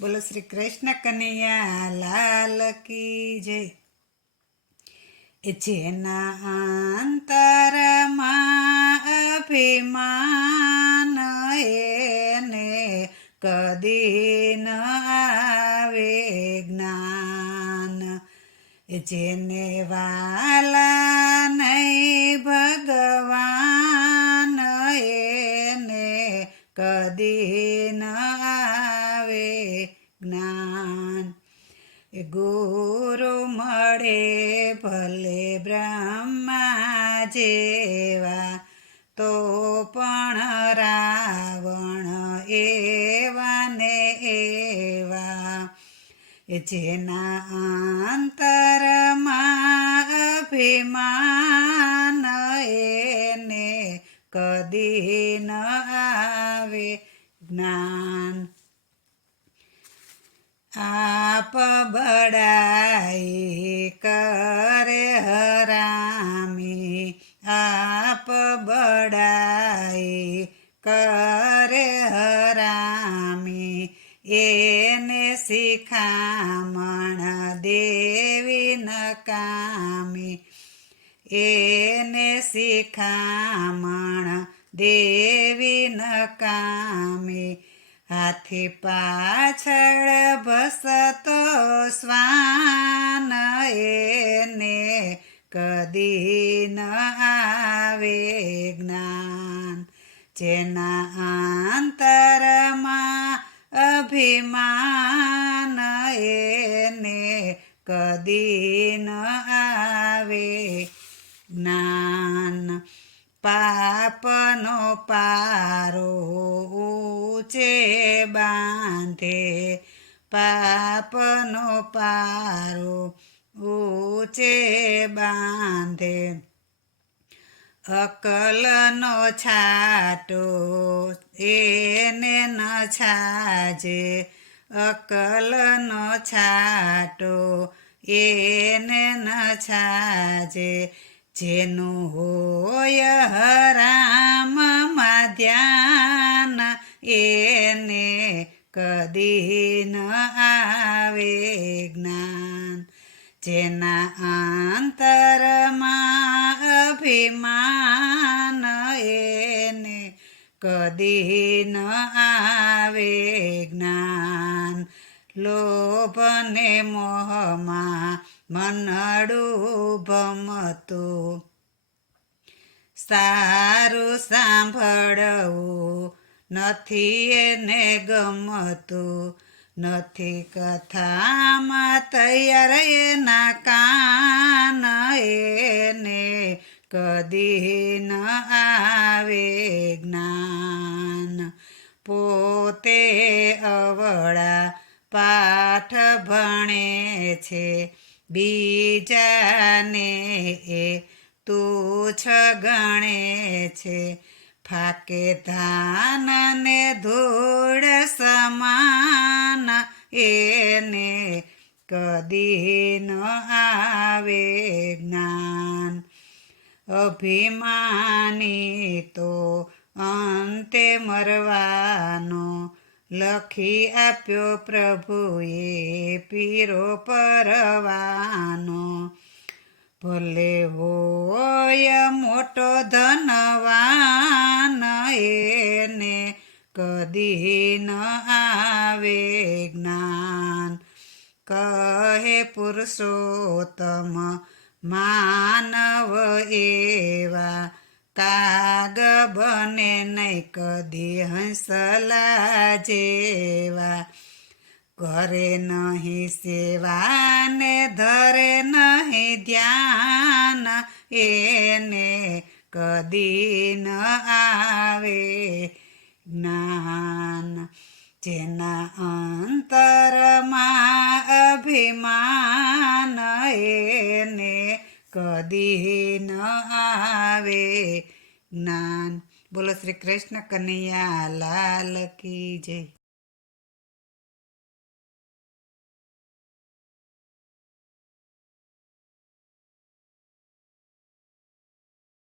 બોલો શ્રી કૃષ્ણ કનૈયા, લાલ કી જય. જેના અંતરમાં અભિમાન એને કદી ન આવે જ્ઞાન. જેને વાલા નહીં ભગવાન, એને કદી ન આવે જ્ઞાન એ ગુરુ મળે ભલે બ્રહ્મા જેવા, તો પણ રાવણ એવા ને એવા. જેના અંતરમાં અભિમાન એને કદી ન આવે જ્ઞાન. આપ બડાઈ કરે હરામી. આપ બડાઈ કરે હરામી. એને શિખામણ દેવી નકામી. એને શિખામણ દેવી નકામી. હાથી પાછળ બસતો શ્વાન એને કદી ન આવે જ્ઞાન. જેના અંતરમાં અભિમાન એને કદી ન આવે જ્ઞાન. પાપનો પારો બાંધે, પાપનો પારો ઊંચે બાંધે. અકલનો છાટો એને ન છાજે, અકલનો છાટો એને ન છાજે. જેનું હોય હરામમાં ધ્યાન એને કદી ન આવે જ્ઞાન. જેના અંતરમાં અભિમાન એને કદી ન આવે જ્ઞાન. લોભને મોહમાં મનડું સારું સાંભળવું નથી એને ગમતું, નથી કથામાં તૈયાર એના કાન એને કદી ન આવે જ્ઞાન. પોતે અવળા પાઠ ભણે છે, બીજાને એ તુચ્છ ગણે છે. ફાકે ધાન ને ધૂળ સમાન, એને કદી ન આવે જ્ઞાન. અભિમાની તો અંતે મરવાનો લખી આપ્યો પ્રભુએ પીરો પરવાનો ભલે હોય મોટો ધનવાન, એને કદી ન આવે જ્ઞાન. કહે પુરુષોત્તમ, માનવ એવા કાગ બને નહીં, કદી હંસલા જેવા. કરે નહીં સેવાને, ધરે નહીં ધ્યાન, એને કદી ન આવે જ્ઞાન. જેના અંતરમાં અભિમાન, એને કદી ન આવે જ્ઞાન. બોલો શ્રી કૃષ્ણ કનૈયા લાલ કી જય.